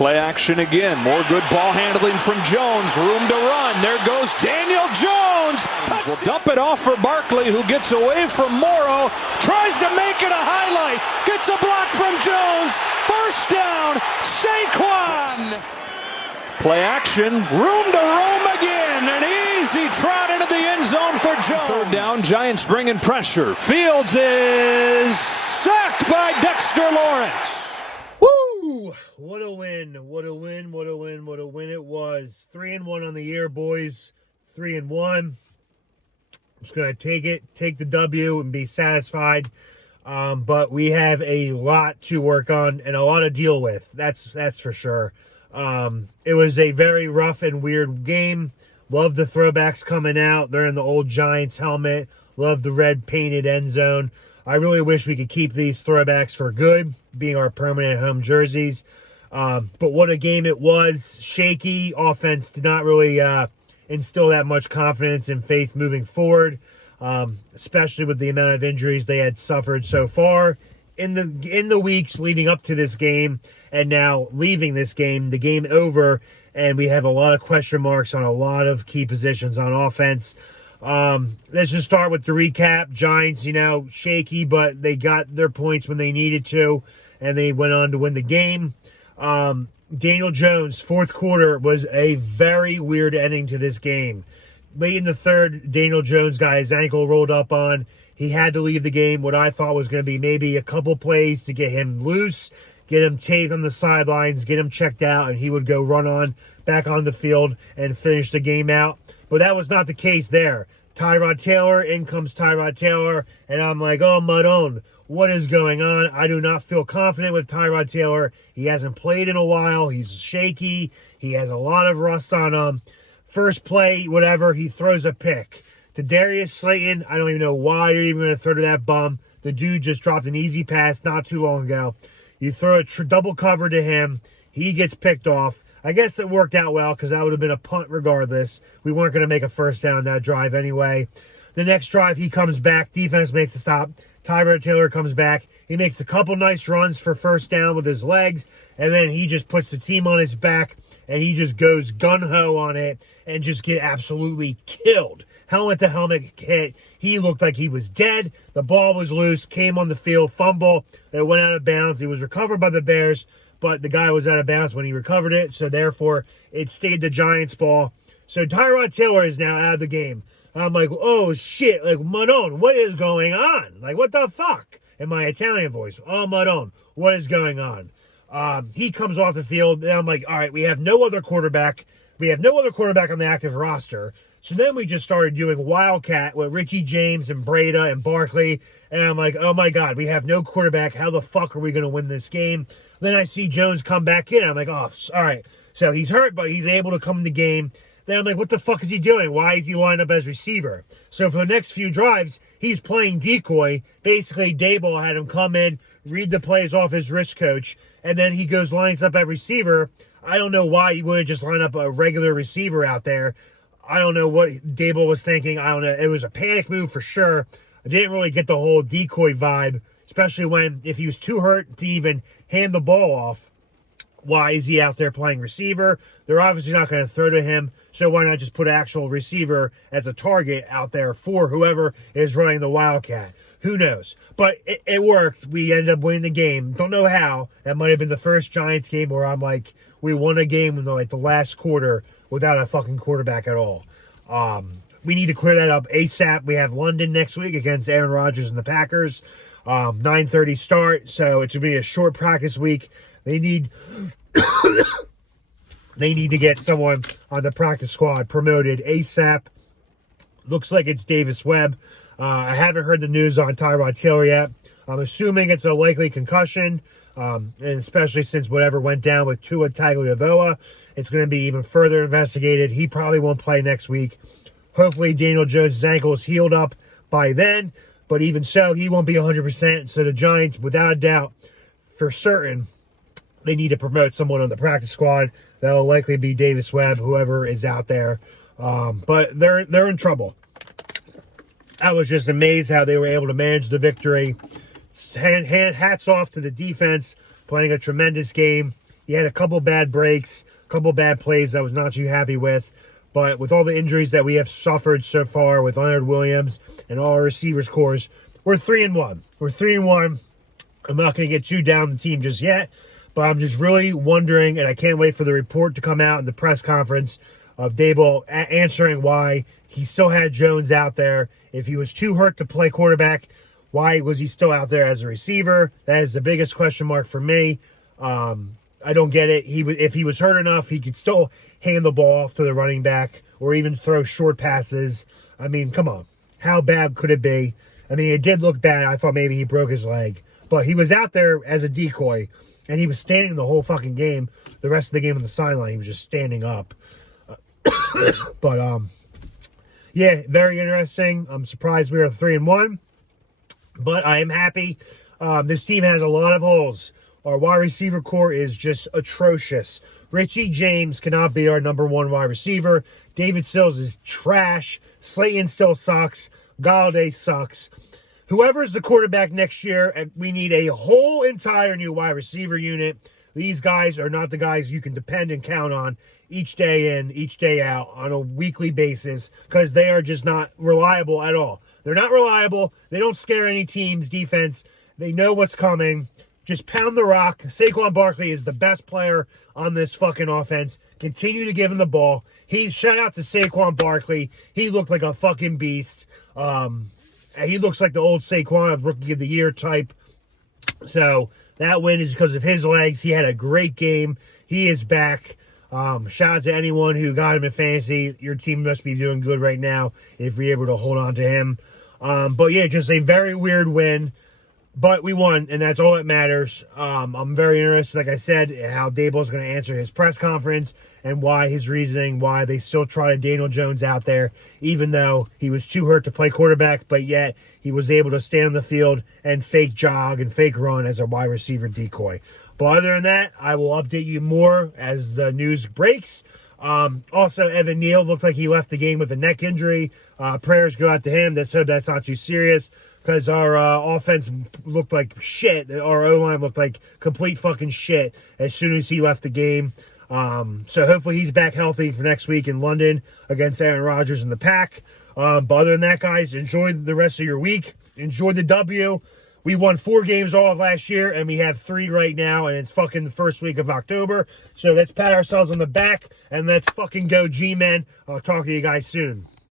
Play action again. More good ball handling from Jones. Room to run. There goes Daniel Jones. Will dump it off for Barkley, who gets away from Morrow. Tries to make it a highlight. Gets a block from Jones. First down. Saquon. Play action. Room to roam again. An easy trot into the end zone for Jones. Third down. Giants bringing pressure. Fields is sacked by Dexter Lawrence. Woo! What a win. What a win. What a win. What a win it was. 3-1 on the year, boys. 3-1. I'm just going to take the W and be satisfied. But we have a lot to work on and a lot to deal with. That's for sure. It was a very rough and weird game. Love the throwbacks coming out. They're in the old Giants helmet. Love the red painted end zone. I really wish we could keep these throwbacks for good, being our permanent home jerseys. But what a game it was. Shaky. Offense did not really instill that much confidence and faith moving forward, especially with the amount of injuries they had suffered so far in the weeks leading up to this game, and now leaving this game, the game over, and we have a lot of question marks on a lot of key positions on offense. Let's just start with the recap. Giants, shaky, but they got their points when they needed to, and they went on to win the game. Daniel Jones, fourth quarter, was a very weird ending to this game. Late in the third, Daniel Jones got his ankle rolled up on. He had to leave the game. What I thought was going to be maybe a couple plays to get him loose, get him taped on the sidelines, get him checked out, and he would go back on the field and finish the game out. But that was not the case there. Tyrod Taylor, in comes Tyrod Taylor, and I'm like, oh, Madone, what is going on? I do not feel confident with Tyrod Taylor. He hasn't played in a while. He's shaky. He has a lot of rust on him. First play, whatever, he throws a pick. To Darius Slayton, I don't even know why you're even going to throw to that bum. The dude just dropped an easy pass not too long ago. You throw a double cover to him. He gets picked off. I guess it worked out well because that would have been a punt regardless. We weren't going to make a first down that drive anyway. The next drive, he comes back. Defense makes a stop. Tyrod Taylor comes back. He makes a couple nice runs for first down with his legs, and then he just puts the team on his back, and he just goes gun-ho on it and just get absolutely killed. Helmet-to-helmet hit. He looked like he was dead. The ball was loose, came on the field, fumble. It went out of bounds. It was recovered by the Bears, but the guy was out of bounds when he recovered it, so therefore it stayed the Giants' ball. So Tyrod Taylor is now out of the game. I'm like, oh, shit. Like, Madone, what is going on? Like, what the fuck? In my Italian voice. Oh, Madone, what is going on? He comes off the field, and I'm like, all right, we have no other quarterback. We have no other quarterback on the active roster. So then we just started doing Wildcat with Richie James and Breda and Barkley. And I'm like, oh, my God, we have no quarterback. How the fuck are we going to win this game? Then I see Jones come back in. I'm like, oh, all right. So he's hurt, but he's able to come in the game. Then I'm like, what the fuck is he doing? Why is he lined up as receiver? So for the next few drives, he's playing decoy. Basically, Daboll had him come in, read the plays off his wrist coach, and then he lines up at receiver. I don't know why he wouldn't just line up a regular receiver out there. I don't know what Daboll was thinking. I don't know. It was a panic move for sure. I didn't really get the whole decoy vibe, especially if he was too hurt to even hand the ball off. Why is he out there playing receiver? They're obviously not going to throw to him, so why not just put actual receiver as a target out there for whoever is running the Wildcat? Who knows? But it worked. We ended up winning the game. Don't know how. That might have been the first Giants game where I'm like, we won a game in the last quarter without a fucking quarterback at all. We need to clear that up ASAP. We have London next week against Aaron Rodgers and the Packers. 9:30 start, so it's going to be a short practice week. They need to get someone on the practice squad promoted ASAP. Looks like it's Davis Webb. I haven't heard the news on Tyrod Taylor yet. I'm assuming it's a likely concussion, and especially since whatever went down with Tua Tagovailoa, it's going to be even further investigated. He probably won't play next week. Hopefully Daniel Jones' ankle is healed up by then, but even so, he won't be 100%. So the Giants, without a doubt, for certain, they need to promote someone on the practice squad. That'll likely be Davis Webb, whoever is out there. But they're in trouble. I was just amazed how they were able to manage the victory. Hats off to the defense, playing a tremendous game. He had a couple bad breaks, a couple bad plays I was not too happy with. But with all the injuries that we have suffered so far with Leonard Williams and all our receivers cores, we're 3-1. We're 3-1. I'm not going to get too down the team just yet, but I'm just really wondering, and I can't wait for the report to come out in the press conference of Daboll answering why he still had Jones out there. If he was too hurt to play quarterback, why was he still out there as a receiver? That is the biggest question mark for me. I don't get it. If he was hurt enough, he could still hand the ball off to the running back or even throw short passes. I mean, come on. How bad could it be? I mean, it did look bad. I thought maybe he broke his leg. But he was out there as a decoy, and he was standing the whole fucking game. The rest of the game on the sideline, he was just standing up. But, yeah, very interesting. I'm surprised we are 3-1. But I am happy. This team has a lot of holes. Our wide receiver core is just atrocious. Richie James cannot be our number one wide receiver. David Sills is trash. Slayton still sucks. Galladay sucks. Whoever's the quarterback next year, we need a whole entire new wide receiver unit. These guys are not the guys you can depend and count on each day in, each day out on a weekly basis because they are just not reliable at all. They're not reliable. They don't scare any team's defense. They know what's coming. Just pound the rock. Saquon Barkley is the best player on this fucking offense. Continue to give him the ball. Shout out to Saquon Barkley. He looked like a fucking beast. He looks like the old Saquon of Rookie of the Year type. So that win is because of his legs. He had a great game. He is back. Shout out to anyone who got him in fantasy. Your team must be doing good right now if you're able to hold on to him. But yeah, just a very weird win. But we won, and that's all that matters. I'm very interested, like I said, how Daboll's going to answer his press conference and why his reasoning, why they still trotted Daniel Jones out there, even though he was too hurt to play quarterback, but yet he was able to stand on the field and fake jog and fake run as a wide receiver decoy. But other than that, I will update you more as the news breaks. Also, Evan Neal looked like he left the game with a neck injury. Prayers go out to him. Let's hope that's not too serious because our offense looked like shit. Our O-line looked like complete fucking shit as soon as he left the game. So hopefully he's back healthy for next week in London against Aaron Rodgers and the Pack. But other than that, guys, enjoy the rest of your week. Enjoy the W. We won 4 games all of last year, and we have 3 right now, and it's fucking the first week of October. So let's pat ourselves on the back, and let's fucking go G-Men. I'll talk to you guys soon.